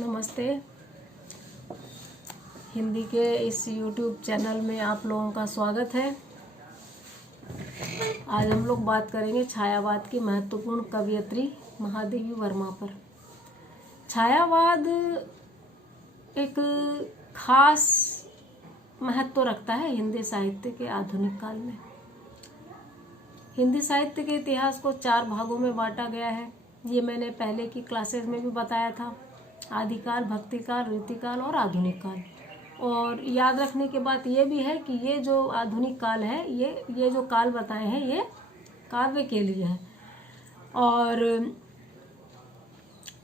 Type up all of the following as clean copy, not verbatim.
नमस्ते। हिंदी के इस YouTube चैनल में आप लोगों का स्वागत है। आज हम लोग बात करेंगे छायावाद की महत्वपूर्ण कवयित्री महादेवी वर्मा पर। छायावाद एक खास महत्व रखता है हिंदी साहित्य के आधुनिक काल में। हिंदी साहित्य के इतिहास को 4 भागों में बांटा गया है। ये मैंने पहले की क्लासेस में भी बताया था। आदिकाल, भक्तिकाल, रीतिकाल और आधुनिक काल। और याद रखने की बात ये भी है कि ये जो आधुनिक काल है, ये जो काल बताए हैं ये काव्य के लिए है और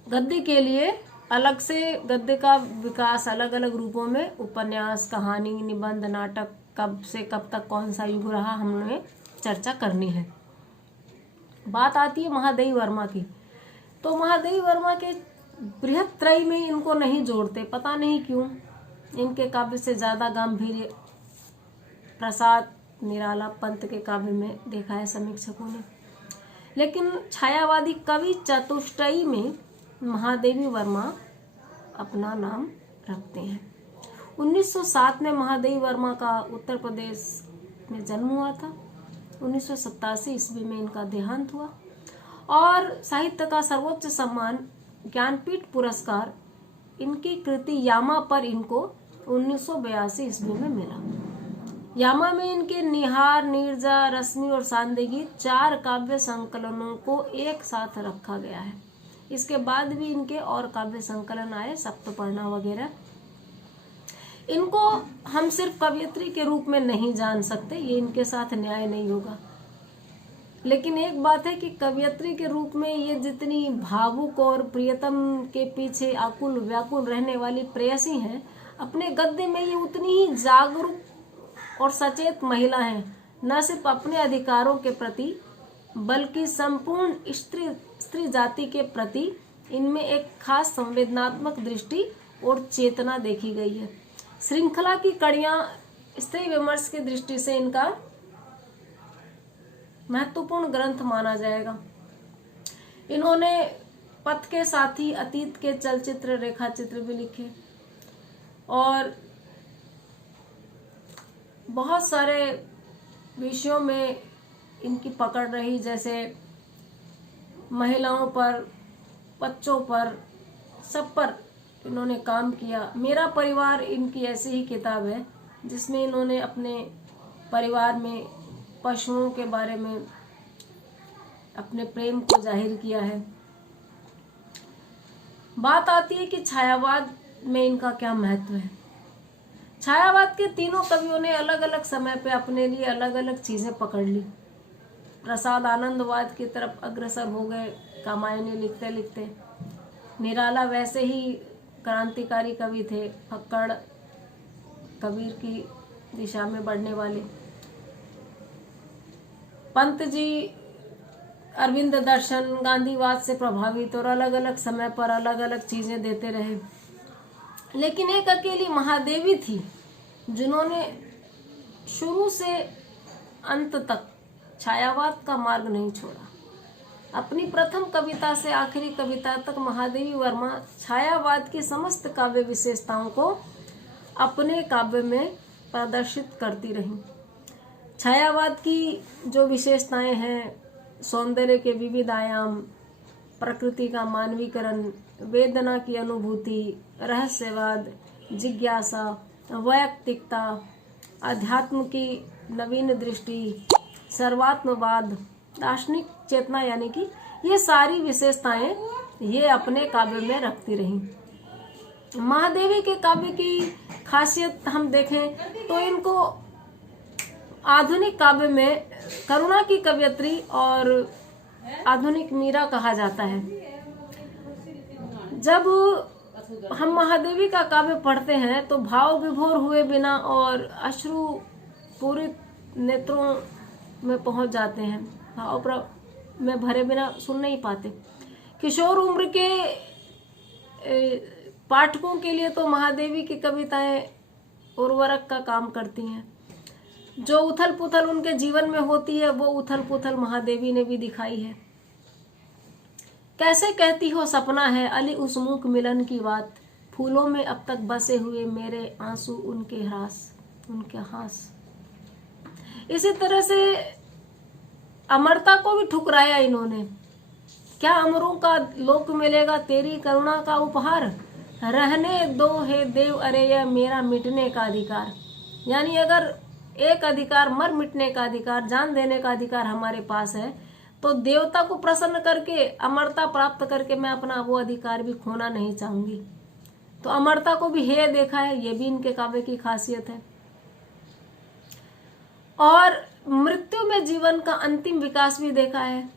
गद्य के लिए अलग से गद्य का विकास अलग अलग रूपों में उपन्यास, कहानी, निबंध, नाटक, कब से कब तक कौन सा युग रहा, हमने चर्चा करनी है। बात आती है महादेवी वर्मा की, तो महादेवी वर्मा के बृहत त्रय में इनको नहीं जोड़ते, पता नहीं क्यों। इनके काव्य से ज़्यादा गंभीर प्रसाद निराला पंत के काव्य में देखा है समीक्षकों ने। लेकिन छायावादी कवि चतुष्टयी में महादेवी वर्मा अपना नाम रखते हैं। 1907 में महादेवी वर्मा का उत्तर प्रदेश में जन्म हुआ था। 1987 ईस्वी में इनका देहांत हुआ और साहित्य का सर्वोच्च सम्मान ज्ञानपीठ पुरस्कार इनकी कृति यामा पर इनको 1982 ईस्वी में मिला। यामा में इनके निहार, नीरजा, रश्मि और सांदेगी 4 काव्य संकलनों को एक साथ रखा गया है। इसके बाद भी इनके और काव्य संकलन आए, सप्तपर्णा वगैरह। इनको हम सिर्फ कवयित्री के रूप में नहीं जान सकते, ये इनके साथ न्याय नहीं होगा। लेकिन एक बात है कि कवयित्री के रूप में ये जितनी भावुक और प्रियतम के पीछे आकुल व्याकुल रहने वाली प्रेयसी हैं, अपने गद्य में ये उतनी ही जागरूक और सचेत महिला हैं। न सिर्फ अपने अधिकारों के प्रति बल्कि संपूर्ण स्त्री जाति के प्रति इनमें एक खास संवेदनात्मक दृष्टि और चेतना देखी गई है। श्रृंखला की कड़ियां स्त्री विमर्श की दृष्टि से इनका महत्वपूर्ण ग्रंथ माना जाएगा। इन्होंने पथ के साथी, अतीत के चलचित्र, रेखाचित्र भी लिखे और बहुत सारे विषयों में इनकी पकड़ रही, जैसे महिलाओं पर, बच्चों पर, सब पर इन्होंने काम किया। मेरा परिवार इनकी ऐसी ही किताब है जिसमें इन्होंने अपने परिवार में पशुओं के बारे में अपने प्रेम को जाहिर किया है। बात आती है कि छायावाद में इनका क्या महत्व है। छायावाद के तीनों कवियों ने अलग अलग समय पे अपने लिए अलग अलग चीजें पकड़ ली। प्रसाद आनंदवाद की तरफ अग्रसर हो गए कामायनी लिखते लिखते। निराला वैसे ही क्रांतिकारी कवि थे, फक्कड़, कबीर की दिशा में बढ़ने वाले। पंत जी अरविंद दर्शन, गांधीवाद से प्रभावित और अलग अलग समय पर अलग अलग चीजें देते रहे। लेकिन एक अकेली महादेवी थी जिन्होंने शुरू से अंत तक छायावाद का मार्ग नहीं छोड़ा। अपनी प्रथम कविता से आखिरी कविता तक महादेवी वर्मा छायावाद की समस्त काव्य विशेषताओं को अपने काव्य में प्रदर्शित करती रहीं। छायावाद की जो विशेषताएं हैं, सौंदर्य के विविध आयाम, प्रकृति का मानवीकरण, वेदना की अनुभूति, रहस्यवाद, जिज्ञासा, वैयक्तिकता, अध्यात्म की नवीन दृष्टि, सर्वात्मवाद, दार्शनिक चेतना, यानी कि ये सारी विशेषताएं ये अपने काव्य में रखती रहीं। महादेवी के काव्य की खासियत हम देखें तो इनको आधुनिक काव्य में करुणा की कवयित्री और आधुनिक मीरा कहा जाता है। जब हम महादेवी का काव्य पढ़ते हैं तो भाव विभोर हुए बिना और अश्रु पूरित नेत्रों में पहुंच जाते हैं, भाव में भरे बिना सुन नहीं पाते। किशोर उम्र के पाठकों के लिए तो महादेवी की कविताएं उर्वरक का काम करती हैं। जो उथल पुथल उनके जीवन में होती है वो उथल पुथल महादेवी ने भी दिखाई है। कैसे कहती हो सपना है अली उस मूक मिलन की बात, फूलों में अब तक बसे हुए मेरे आंसू उनके हास। इसी तरह से अमरता को भी ठुकराया इन्होंने। क्या अमरों का लोक मिलेगा तेरी करुणा का उपहार, रहने दो हे देव अरे यह मेरा मिटने का अधिकार। यानी अगर एक अधिकार, मर मिटने का अधिकार, जान देने का अधिकार हमारे पास है, तो देवता को प्रसन्न करके अमरता प्राप्त करके मैं अपना वो अधिकार भी खोना नहीं चाहूंगी। तो अमरता को भी हेय देखा है, ये भी इनके काव्य की खासियत है। और मृत्यु में जीवन का अंतिम विकास भी देखा है।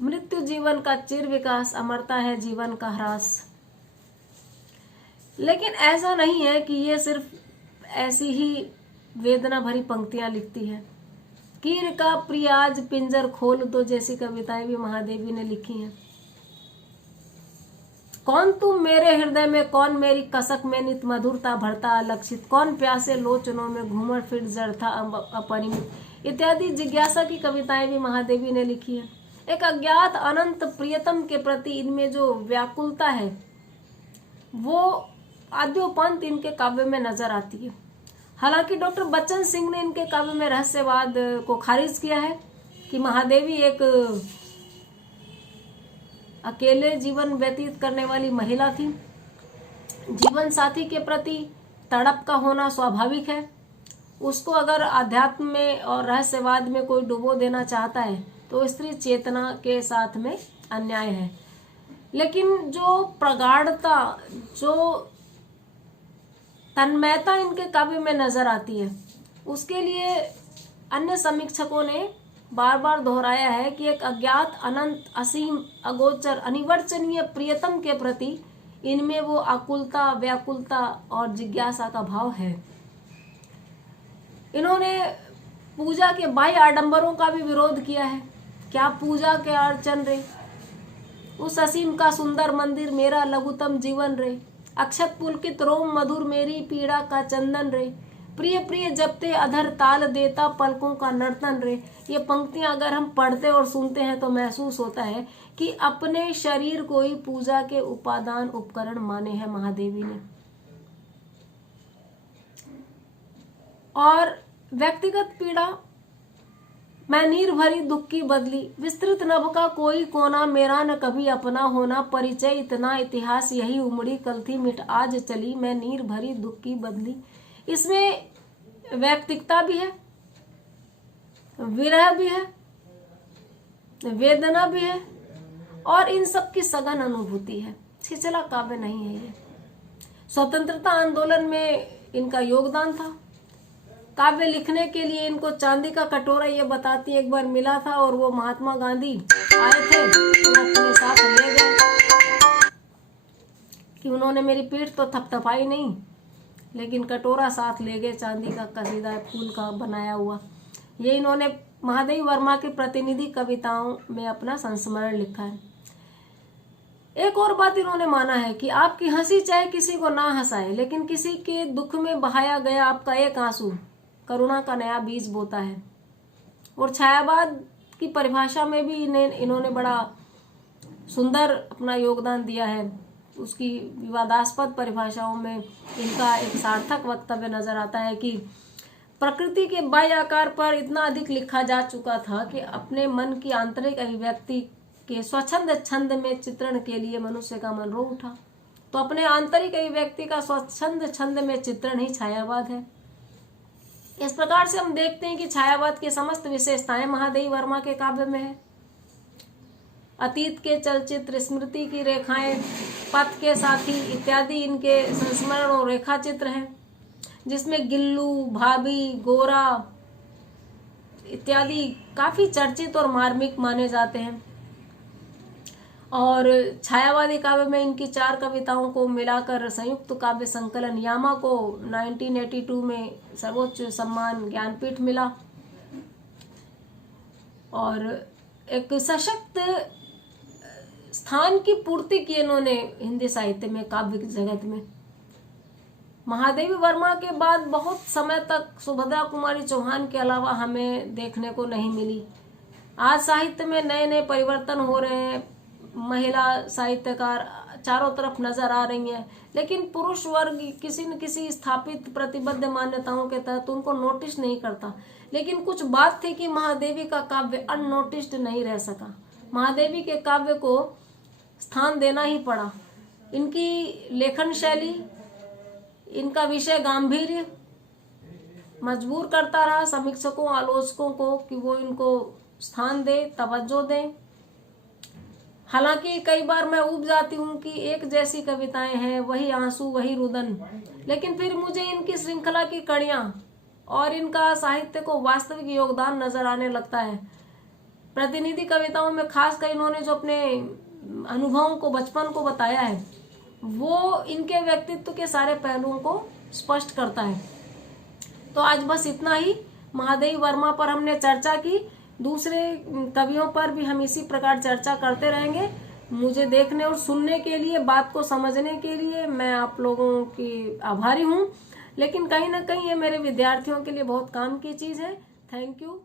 मृत्यु जीवन का चिर विकास, अमरता है जीवन का ह्रास। लेकिन ऐसा नहीं है कि ये सिर्फ ऐसी ही वेदना भरी पंक्तियां लिखती है। कीर का प्रिय आज पिंजर खोल दो जैसी कविताएं भी महादेवी ने लिखी हैं। कौन तुम मेरे हृदय में, कौन मेरी कसक में नित मधुरता भरता अलक्षित, कौन प्यासे लोचनों में घूमर फिर जड़ता अपरिमित इत्यादि जिज्ञासा की कविताएं भी महादेवी ने लिखी है। एक अज्ञात अनंत प्रियतम के प्रति इनमें जो व्याकुलता है वो आद्योपंत इनके काव्य में नजर आती है। हालांकि डॉक्टर बच्चन सिंह ने इनके काव्य में रहस्यवाद को खारिज किया है कि महादेवी एक अकेले जीवन व्यतीत करने वाली महिला थी। जीवन साथी के प्रति तड़प का होना स्वाभाविक है। उसको अगर अध्यात्म में और रहस्यवाद में कोई डुबो देना चाहता है तो स्त्री चेतना के साथ में अन्याय है। लेकिन जो प्रगाढ़ता, जो तन्मयता इनके काव्य में नजर आती है, उसके लिए अन्य समीक्षकों ने बार बार दोहराया है कि एक अज्ञात अनंत असीम अगोचर अनिवर्चनीय प्रियतम के प्रति इनमें वो आकुलता, व्याकुलता और जिज्ञासा का भाव है। इन्होंने पूजा के बाह्य आडंबरों का भी विरोध किया है। क्या पूजा के अर्चन रे, उस असीम का सुंदर मंदिर मेरा लघुतम जीवन रे, अक्षत पुलकित रोम मधुर मेरी पीड़ा का चंदन रे, प्रिय प्रिय जपते अधर ताल देता पलकों का नर्तन रे। ये पंक्तियां अगर हम पढ़ते और सुनते हैं तो महसूस होता है कि अपने शरीर को ही पूजा के उपादान उपकरण माने हैं महादेवी ने। और व्यक्तिगत पीड़ा, मैं नीर भरी दुख की बदली, विस्तृत नभ का कोई कोना मेरा न कभी अपना होना, परिचय इतना इतिहास यही उमड़ी कल थी मिट आज चली, मैं नीर भरी दुख की बदली। इसमें वैयक्तिकता भी है, विरह भी है, वेदना भी है और इन सब की सघन अनुभूति है। छिछला काव्य नहीं है ये। स्वतंत्रता आंदोलन में इनका योगदान था। काव्य लिखने के लिए इनको चांदी का कटोरा, ये बताती एक बार मिला था और वो महात्मा गांधी आए थे तो अपने साथ ले गए कि उन्होंने मेरी पीठ तो थपथपाई नहीं, लेकिन कटोरा साथ ले गए चांदी का, कसीदा फूल का बनाया हुआ। ये इन्होंने महादेवी वर्मा के प्रतिनिधि कविताओं में अपना संस्मरण लिखा है। एक और बात इन्होंने माना है कि आपकी हंसी चाहे किसी को ना हंसाए, लेकिन किसी के दुख में बहाया गया आपका एक आंसू करुणा का नया बीज बोता है। और छायावाद की परिभाषा में भी इन्होंने बड़ा सुंदर अपना योगदान दिया है। उसकी विवादास्पद परिभाषाओं में इनका एक सार्थक वक्तव्य नजर आता है कि प्रकृति के बाह्य आकार पर इतना अधिक लिखा जा चुका था कि अपने मन की आंतरिक अभिव्यक्ति के स्वच्छंद छंद में चित्रण के लिए मनुष्य का मन रो उठा। तो अपने आंतरिक अभिव्यक्ति का स्वच्छंद छंद में चित्रण ही छायावाद है। इस प्रकार से हम देखते हैं कि छायावाद की समस्त विशेषताएं महादेवी वर्मा के काव्य में है। अतीत के चलचित्र, स्मृति की रेखाएं, पथ के साथी इत्यादि इनके संस्मरण और रेखा चित्र हैं, जिसमें गिल्लू, भाभी, गोरा इत्यादि काफी चर्चित और मार्मिक माने जाते हैं। और छायावादी काव्य में इनकी 4 कविताओं को मिलाकर संयुक्त काव्य संकलन यामा को 1982 में सर्वोच्च सम्मान ज्ञानपीठ मिला। और एक सशक्त स्थान की पूर्ति की इन्होंने हिंदी साहित्य में, काव्य जगत में। महादेवी वर्मा के बाद बहुत समय तक सुभद्रा कुमारी चौहान के अलावा हमें देखने को नहीं मिली। आज साहित्य में नए नए परिवर्तन हो रहे हैं। महिला साहित्यकार चारों तरफ नजर आ रही हैं, लेकिन पुरुष वर्ग किसी न किसी स्थापित प्रतिबद्ध मान्यताओं के तहत उनको नोटिस नहीं करता। लेकिन कुछ बात थी कि महादेवी का काव्य अननोटिस्ड नहीं रह सका। महादेवी के काव्य को स्थान देना ही पड़ा। इनकी लेखन शैली, इनका विषय गांभीर्य मजबूर करता रहा समीक्षकों आलोचकों को कि वो इनको स्थान दे, तवज्जो दें। हालांकि कई बार मैं ऊब जाती हूँ कि एक जैसी कविताएं हैं, वही आंसू वही रुदन, लेकिन फिर मुझे इनकी श्रृंखला की कड़ियां और इनका साहित्य को वास्तविक योगदान नजर आने लगता है। प्रतिनिधि कविताओं में खासकर इन्होंने जो अपने अनुभवों को, बचपन को बताया है, वो इनके व्यक्तित्व के सारे पहलुओं को स्पष्ट करता है। तो आज बस इतना ही। महादेवी वर्मा पर हमने चर्चा की, दूसरे कवियों पर भी हम इसी प्रकार चर्चा करते रहेंगे। मुझे देखने और सुनने के लिए, बात को समझने के लिए मैं आप लोगों की आभारी हूँ, लेकिन कहीं ना कहीं ये मेरे विद्यार्थियों के लिए बहुत काम की चीज़ है। Thank you.